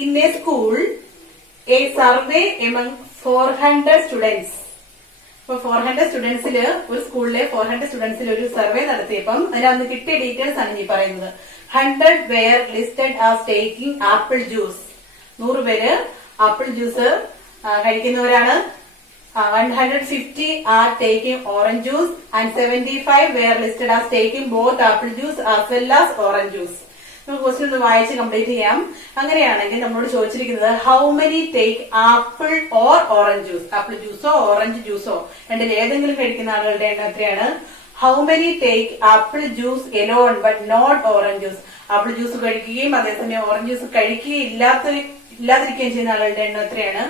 In a school, a survey among 400 students. ഇപ്പൊ 400 സ്റ്റുഡൻസില് ഒരു സ്കൂളിലെ 400 സ്റ്റുഡൻസിൽ ഒരു സർവേ നടത്തിയപ്പം അതിനകത്ത് കിട്ടിയ ഡീറ്റെയിൽസ് ആണ് ഈ പറയുന്നത്. 100 were listed as taking apple juice. 100 പേര് apple juice കഴിക്കുന്നവരാണ്. 150 are taking orange juice and 75 were listed as taking both apple juice as well as orange juice. നമുക്ക് ക്വസ്റ്റ്യൻ ഒന്ന് വായിച്ച് കംപ്ലീറ്റ് ചെയ്യാം. അങ്ങനെയാണെങ്കിൽ നമ്മളോട് ചോദിച്ചിരിക്കുന്നത് how many take apple or orange juice. Apple ജ്യൂസോ orange ജ്യൂസോ രണ്ടിൽ ഏതെങ്കിലും കഴിക്കുന്ന ആളുകളുടെ എണ്ണം എത്രയാണ്? How many take apple juice alone but not orange juice. Apple juice കഴിക്കുകയും അതേസമയം ഓറഞ്ച് ജ്യൂസ് കഴിക്കുകയും ഇല്ലാതിരിക്കുകയും ചെയ്യുന്ന ആളുകളുടെ എണ്ണം എത്രയാണ്?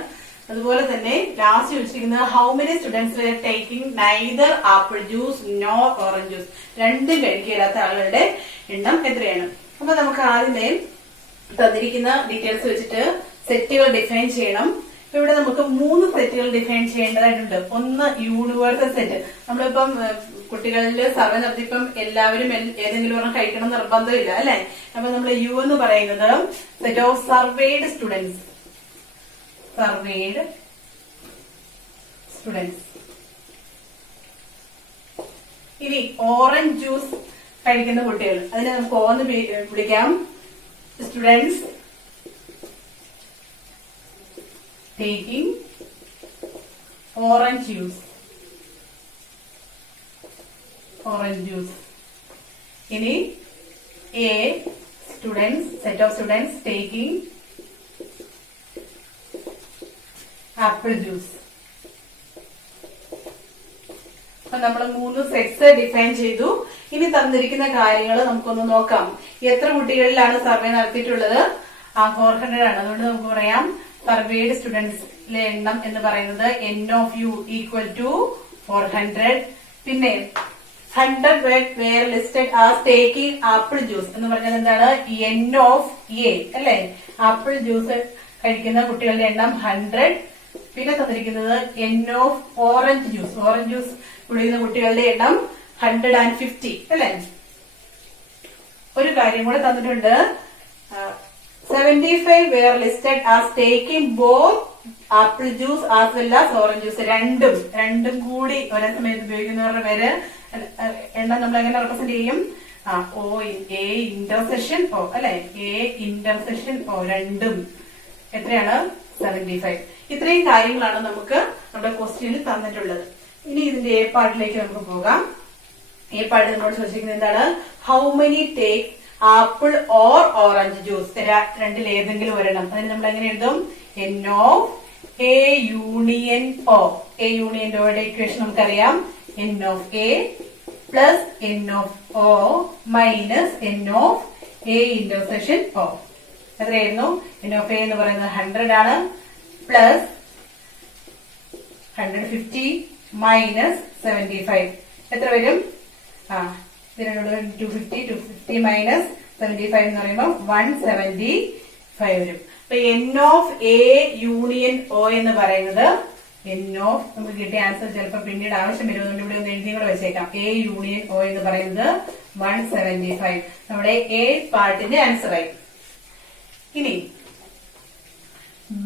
അതുപോലെ തന്നെ ലാസ്റ്റ് ചോദിച്ചിരിക്കുന്നത് how many students were taking neither apple juice no orange juice. രണ്ടും കഴിക്കില്ലാത്ത ആളുകളുടെ എണ്ണം എത്രയാണ്? അപ്പൊ നമുക്ക് ആദ്യമേ തന്നിരിക്കുന്ന ഡീറ്റെയിൽസ് വെച്ചിട്ട് സെറ്റുകൾ ഡിഫൈൻ ചെയ്യണം. ഇവിടെ നമുക്ക് 3 സെറ്റുകൾ ഡിഫൈൻ ചെയ്യേണ്ടതായിട്ടുണ്ട്. ഒന്ന് യൂണിവേഴ്സൽ സെറ്റ്. നമ്മളിപ്പം കുട്ടികളിൽ സർവേ നടത്തിയപ്പം എല്ലാവരും ഏതെങ്കിലും ഒരെണ്ണം കഴിക്കണം നിർബന്ധമില്ല അല്ലെ. അപ്പൊ നമ്മൾ യു എന്ന് പറയുന്നത് സെറ്റ് ഓഫ് സർവേഡ് സ്റ്റുഡൻസ്. ഇനി ഓറഞ്ച് ജ്യൂസ് കഴിക്കുന്ന കുട്ടികൾ, അതിനെ നമുക്ക് ഓന്ന് വിളിക്കാം സ്റ്റുഡൻസ് ടേക്കിംഗ് ഓറഞ്ച് ജ്യൂസ്. ഇനി A students, set of students taking apple juice. അപ്പൊ നമ്മൾ 3 സെറ്റ്സ് ഡിഫൈൻ ചെയ്തു. ഇനി തന്നിരിക്കുന്ന കാര്യങ്ങൾ നമുക്കൊന്ന് നോക്കാം. എത്ര കുട്ടികളിലാണ് സർവേ നടത്തിയിട്ടുള്ളത്? 400 ആണ്. അതുകൊണ്ട് നമുക്ക് പറയാം സർവേഡ് സ്റ്റുഡൻസിലെ എണ്ണം എന്ന് പറയുന്നത് N of U equal to 400. പിന്നെ 100 were listed as taking apple juice എന്ന് പറഞ്ഞാൽ എന്താണ്? എൻ ഓഫ് എ അല്ലെ. ആപ്പിൾ ജ്യൂസ് കഴിക്കുന്ന കുട്ടികളുടെ എണ്ണം 100. പിന്നെ തന്നിരിക്കുന്നത് എൻ ഓഫ് ഓറഞ്ച് ജ്യൂസ് കുടിക്കുന്ന കുട്ടികളുടെ എണ്ണം 150 അല്ലെ. ഒരു കാര്യം കൂടെ തന്നിട്ടുണ്ട്. 75 were listed as taking both apple juice as well as orange juice. രണ്ടും കൂടി ഒരേ സമയത്ത് ഉപയോഗിക്കുന്നവരുടെ പേര് എണ്ണം നമ്മൾ എങ്ങനെ റെപ്രസെന്റ് ചെയ്യും? എ ഇന്റർസെക്ഷൻ ഓ അല്ലെ. എ ഇന്റർസെക്ഷൻ ഓ രണ്ടും എത്രയാണ്? 75. ഇത്രയും കാര്യങ്ങളാണ് നമുക്ക് നമ്മുടെ ക്വസ്റ്റ്യനിൽ തന്നിട്ടുള്ളത്. ഇനി ഇതിന്റെ എ പാർട്ടിലേക്ക് നമുക്ക് പോകാം. എ പാർട്ട് നമ്മളോട് ചോദിച്ചിരിക്കുന്നത് എന്താണ്? How many take apple or orange juice. രണ്ടിൽ ഏതെങ്കിലും ഒരെണ്ണം. അതിന് നമ്മൾ എങ്ങനെ എഴുതും? N of A union O. A union ഓയുടെ ഇക്വേഷൻ നമുക്കറിയാം. N of A plus N of O minus N of A intersection O. എത്രയായിരുന്നു? എൻ ഓഫ് എ എന്ന് പറയുന്നത് 100 ആണ്. പ്ലസ് 150 മൈനസ് 75 എത്ര വരും? 250 മൈനസ് 75 എന്ന് പറയുമ്പോൾ 175 വരും. അപ്പൊ N of A union O എന്ന് പറയുന്നത് എൻ ഓഫ് നമുക്ക് കിട്ടിയ ആൻസർ ചിലപ്പോൾ പിന്നീട് ആവശ്യം വരുന്നതുകൊണ്ട് ഇവിടെ ഒന്ന് എഴുതി കൂടെ വെച്ചേക്കാം. എ യൂണിയൻ ഒ എന്ന് പറയുന്നത് 175. നമ്മുടെ എ പാർട്ടിന്റെ ആൻസർ ആയി. ഇനി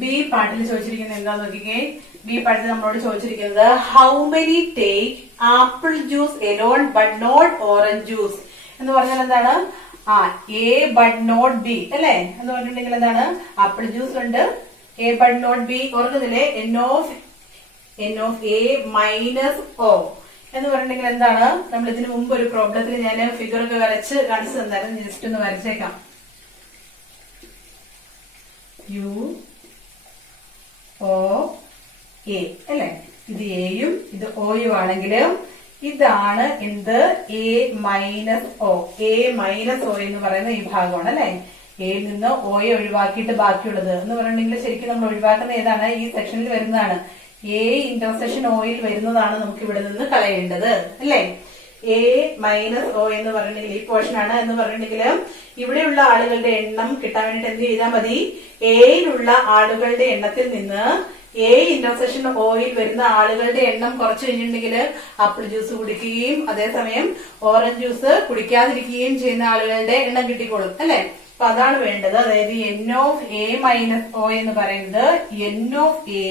ബി പാർട്ടിൽ ചോദിച്ചിരിക്കുന്നത് എന്താന്ന് നോക്കിക്കേ. ബി പാർട്ടിൽ നമ്മളോട് ചോദിച്ചിരിക്കുന്നത് how many take apple juice alone but not orange juice എന്ന് പറഞ്ഞാൽ എന്താണ്? എ ബട്ട് നോട്ട് ബി അല്ലെ എന്ന് പറഞ്ഞിട്ടുണ്ടെങ്കിൽ എന്താണ്? ആപ്പിൾ ജ്യൂസ് ഉണ്ട്, എ ബട്ട് നോട്ട് ബി. ഓർക്കുന്നില്ലേ? N of A minus O എന്ന് പറഞ്ഞിട്ടുണ്ടെങ്കിൽ എന്താണ്? നമ്മൾ ഇതിനു മുമ്പ് ഒരു പ്രോബ്ലത്തിൽ ഞാൻ ഫിഗർ ഒക്കെ വരച്ച് കാണിച്ചു തന്നായിരുന്നു. ജസ്റ്റ് ഒന്ന് വരച്ചേക്കാം. യു ഒ എ അല്ലെ, ഇത് എയും ഇത് ഒയും ആണെങ്കിലും ഇതാണ് എന്ത്? A minus O. A minus O എന്ന് പറയുന്ന ഈ ഭാഗമാണ് അല്ലെ. എയിൽ നിന്ന് ഒയെ ഒഴിവാക്കിയിട്ട് ബാക്കിയുള്ളത് എന്ന് പറഞ്ഞിട്ടുണ്ടെങ്കിൽ ശരിക്കും നമ്മൾ ഒഴിവാക്കുന്ന ഏതാണ്? ഈ സെക്ഷനിൽ വരുന്നതാണ്. എ ഇന്റർസെക്ഷൻ ഒയിൽ വരുന്നതാണ് നമുക്ക് ഇവിടെ നിന്ന് കളയേണ്ടത് അല്ലെ. എ മൈനസ് ഒ എന്ന് പറഞ്ഞിട്ടുണ്ടെങ്കിൽ ഈ പോർഷൻ ആണ് എന്ന് പറഞ്ഞിട്ടുണ്ടെങ്കിൽ ഇവിടെയുള്ള ആളുകളുടെ എണ്ണം കിട്ടാൻ വേണ്ടിട്ട് എന്ത് ചെയ്താൽ മതി? എയിലുള്ള ആളുകളുടെ എണ്ണത്തിൽ നിന്ന് എ ഇന്റർസെക്ഷൻ ഒയിൽ വരുന്ന ആളുകളുടെ എണ്ണം കുറച്ച് കഴിഞ്ഞിട്ടുണ്ടെങ്കിൽ ആപ്പിൾ ജ്യൂസ് കുടിക്കുകയും അതേസമയം ഓറഞ്ച് ജ്യൂസ് കുടിക്കാതിരിക്കുകയും ചെയ്യുന്ന ആളുകളുടെ എണ്ണം കിട്ടിക്കോളും അല്ലെ. അപ്പൊ അതാണ് വേണ്ടത്. അതായത് N of A minus O എന്ന് പറയുന്നത് N of A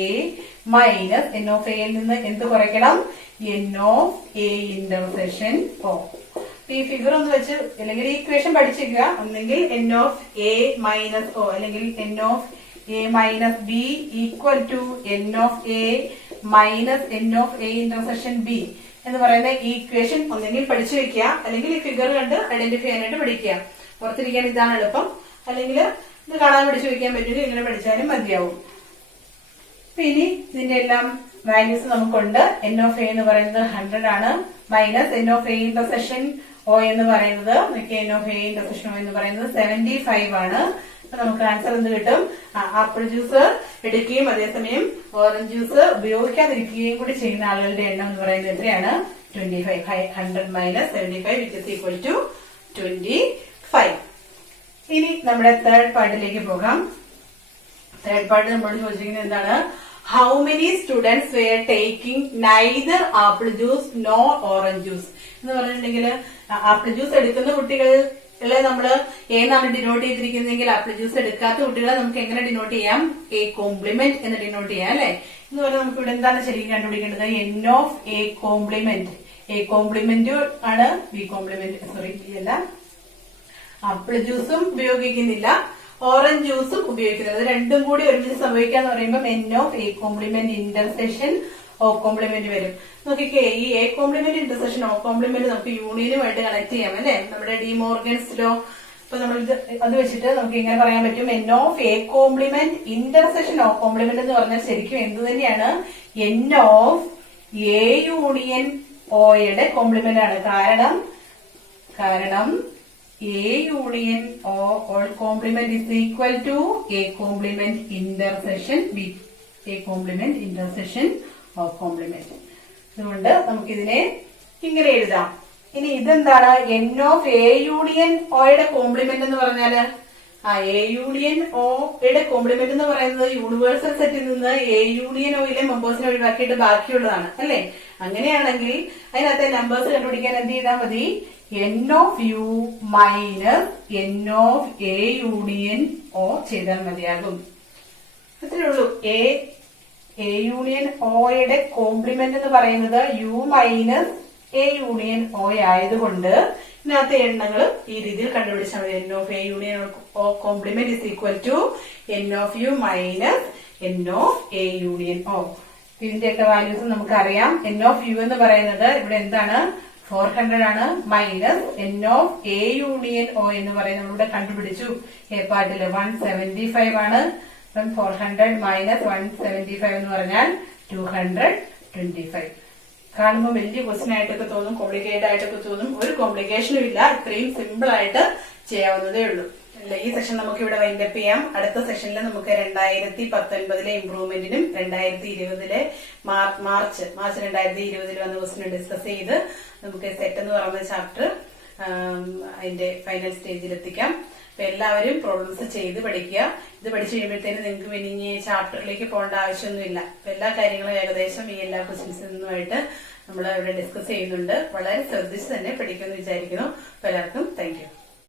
minus N of എയിൽ നിന്ന് എന്ത് കുറയ്ക്കണം? N of A intersection O. ഈ ഫിഗർ ഒന്ന് വെച്ച് അല്ലെങ്കിൽ ഈ ഇക്വേഷൻ പഠിച്ചിരിക്കുക. ഒന്നെങ്കിൽ N of A minus O അല്ലെങ്കിൽ N of A minus B equal to N of A minus N of A intersection B എന്ന് പറയുന്ന ഈ ഇക്വേഷൻ ഒന്നെങ്കിൽ പഠിച്ചു വെക്കുക, അല്ലെങ്കിൽ ഈ ഫിഗർ കണ്ട് ഐഡന്റിഫൈ ചെയ്യാനായിട്ട് പഠിക്കുക. ഓർത്തിരിക്കാൻ ഇതാണ് എളുപ്പം. അല്ലെങ്കിൽ ഇത് കാണാൻ പഠിച്ചു വെക്കാൻ പറ്റില്ല, ഇങ്ങനെ പഠിച്ചാലും മതിയാവും. ഇനി ഇതിന്റെ എല്ലാം വാല്യൂസ് നമുക്കുണ്ട്. എൻ ഓഫ് എ എന്ന് പറയുന്നത് 100 ആണ്, minus N of A intersection O എന്ന് പറയുന്നത് N of A intersection O എന്ന് പറയുന്നത് 75 ആണ്. അപ്പൊ നമുക്ക് ആൻസർ എന്ത് കിട്ടും? ആപ്പിൾ ജ്യൂസ് എടുക്കുകയും അതേസമയം ഓറഞ്ച് ജ്യൂസ് ഉപയോഗിക്കാതിരിക്കുകയും കൂടി ചെയ്യുന്ന ആളുകളുടെ എണ്ണം എന്ന് പറയുന്നത് എത്രയാണ്? 25. 100 minus 75 which is equal to 25. ഇനി നമ്മുടെ തേർഡ് പാർട്ടിലേക്ക് പോകാം. തേർഡ് പാർട്ട് നമ്മളോട് ചോദിച്ചിരിക്കുന്നത് എന്താണ്? How many students were taking neither apple juice no orange juice എന്ന് പറഞ്ഞിട്ടുണ്ടെങ്കിൽ ആപ്പിൾ ജ്യൂസ് എടുക്കുന്ന കുട്ടികളെ നമ്മള് ഏതാണ് ഡിനോട്ട് ചെയ്തിരിക്കുന്നതെങ്കിൽ ആപ്പിൾ ജ്യൂസ് എടുക്കാത്ത കുട്ടികളെ നമുക്ക് എങ്ങനെ ഡിനോട്ട് ചെയ്യാം? എ കോംപ്ലിമെന്റ് എന്ന് ഡിനോട്ട് ചെയ്യാം അല്ലെ. എന്ന് പറഞ്ഞാൽ നമുക്ക് ഇവിടെ എന്താണ് ശരിക്കും കണ്ടുപിടിക്കേണ്ടത്? N of A complement. A complement ആണ്, ബി കോംപ്ലിമെന്റ് സോറി ബി അല്ല. ആപ്പിൾ ജ്യൂസും ഉപയോഗിക്കുന്നില്ല, ഓറഞ്ച് ജ്യൂസും ഉപയോഗിക്കുന്നത്. അത് രണ്ടും കൂടി ഒരുമിച്ച് സംഭവിക്കാന്ന് പറയുമ്പോൾ N of A complement intersection O complement വരും. നോക്കിക്കേ, ഈ A complement intersection O complement നമുക്ക് യൂണിയനുമായിട്ട് കണക്ട് ചെയ്യാം അല്ലെ, നമ്മുടെ ഡി മോർഗൻസ് ലോ. അപ്പൊ നമ്മൾ അത് വെച്ചിട്ട് നമുക്ക് ഇങ്ങനെ പറയാൻ പറ്റും, N of A complement intersection O complement എന്ന് പറഞ്ഞാൽ ശരിക്കും എന്ത് തന്നെയാണ്? എൻ ഓഫ് എ യൂണിയൻ ഓയുടെ കോംപ്ലിമെന്റ് ആണ്. കാരണം A union O all complement is equal to A complement intersection B. A complement intersection O complement. അതുകൊണ്ട് നമുക്കിതിനെ ഇങ്ങനെ എഴുതാം. ഇനി ഇതെന്താണ്? എൻ ഓഫ് എ യൂണിയൻ ഒയുടെ കോംപ്ലിമെന്റ് എന്ന് പറഞ്ഞാല് എ യൂണിയൻ ഒയുടെ കോംപ്ലിമെന്റ് എന്ന് പറയുന്നത് യൂണിവേഴ്സൽ സെറ്റിൽ നിന്ന് എ യൂണിയൻ ഒയിലെ മെമ്പേഴ്സിനെ ഒഴിവാക്കിയിട്ട് ബാക്കിയുള്ളതാണ് അല്ലെ. അങ്ങനെയാണെങ്കിൽ അതിനകത്തെ നമ്പേഴ്സ് കണ്ടുപിടിക്കാൻ എന്ത് ചെയ്താൽ മതി? N of U minus N of A union O ചെയ്താൽ മതിയാകും. അത്രേ ഉള്ളൂ. എ യൂണിയൻ ഒയുടെ കോംപ്ലിമെന്റ് എന്ന് പറയുന്നത് U minus A union O ആയതുകൊണ്ട് ഇതിനകത്തെ എണ്ണങ്ങൾ ഈ രീതിയിൽ കണ്ടുപിടിച്ചാൽ മതി. N of A union O complement is equal to N of U minus N of A union O. ഇതിന്റെയൊക്കെ വാല്യൂസ് നമുക്കറിയാം. എൻ ഓഫ് യു എന്ന് പറയുന്നത് ഇവിടെ എന്താണ്? 400 ആണ്, minus N of A union O എന്ന് പറയുന്നത് നമ്മളിവിടെ കണ്ടുപിടിച്ചു. എ പാർട്ടില് 175 ആണ്. 400 മൈനസ് 175 എന്ന് പറഞ്ഞാൽ 225. കാണുമ്പോൾ വലിയ ക്വസ്റ്റ്യൻ ആയിട്ടൊക്കെ തോന്നും, കോംപ്ലിക്കേറ്റഡ് ആയിട്ടൊക്കെ തോന്നും. ഒരു കോംപ്ലിക്കേഷനും ഇല്ല, ഇത്രയും സിമ്പിൾ ആയിട്ട് ചെയ്യാവുന്നതേ ഉള്ളൂ. ഈ സെഷൻ നമുക്ക് ഇവിടെ വൈൻഡപ്പ് ചെയ്യാം. അടുത്ത സെഷനിൽ നമുക്ക് 2019 ഇംപ്രൂവ്മെന്റിനും 2020 മാർച്ച് 2020 വന്ന ക്വസ്റ്റ്യൻ ഡിസ്കസ് ചെയ്ത് നമുക്ക് സെറ്റ് എന്ന് പറയുന്ന ചാപ്റ്റർ അതിന്റെ ഫൈനൽ സ്റ്റേജിൽ എത്തിക്കാം. അപ്പൊ എല്ലാവരും പ്രോബ്ലംസ് ചെയ്ത് പഠിക്കുക. ഇത് പഠിച്ചു കഴിയുമ്പോഴത്തേനും നിങ്ങൾക്ക് ഇനി ചാപ്റ്ററിലേക്ക് പോകേണ്ട ആവശ്യമൊന്നുമില്ല. അപ്പൊ എല്ലാ കാര്യങ്ങളും ഏകദേശം ഈ എല്ലാ ക്വസ്റ്റ്യൻസിൽ നിന്നുമായിട്ട് നമ്മൾ ഇവിടെ ഡിസ്കസ് ചെയ്യുന്നുണ്ട്. വളരെ ശ്രദ്ധിച്ച് തന്നെ പഠിക്കുമെന്ന് വിചാരിക്കുന്നു. അപ്പൊ എല്ലാവർക്കും താങ്ക് യു.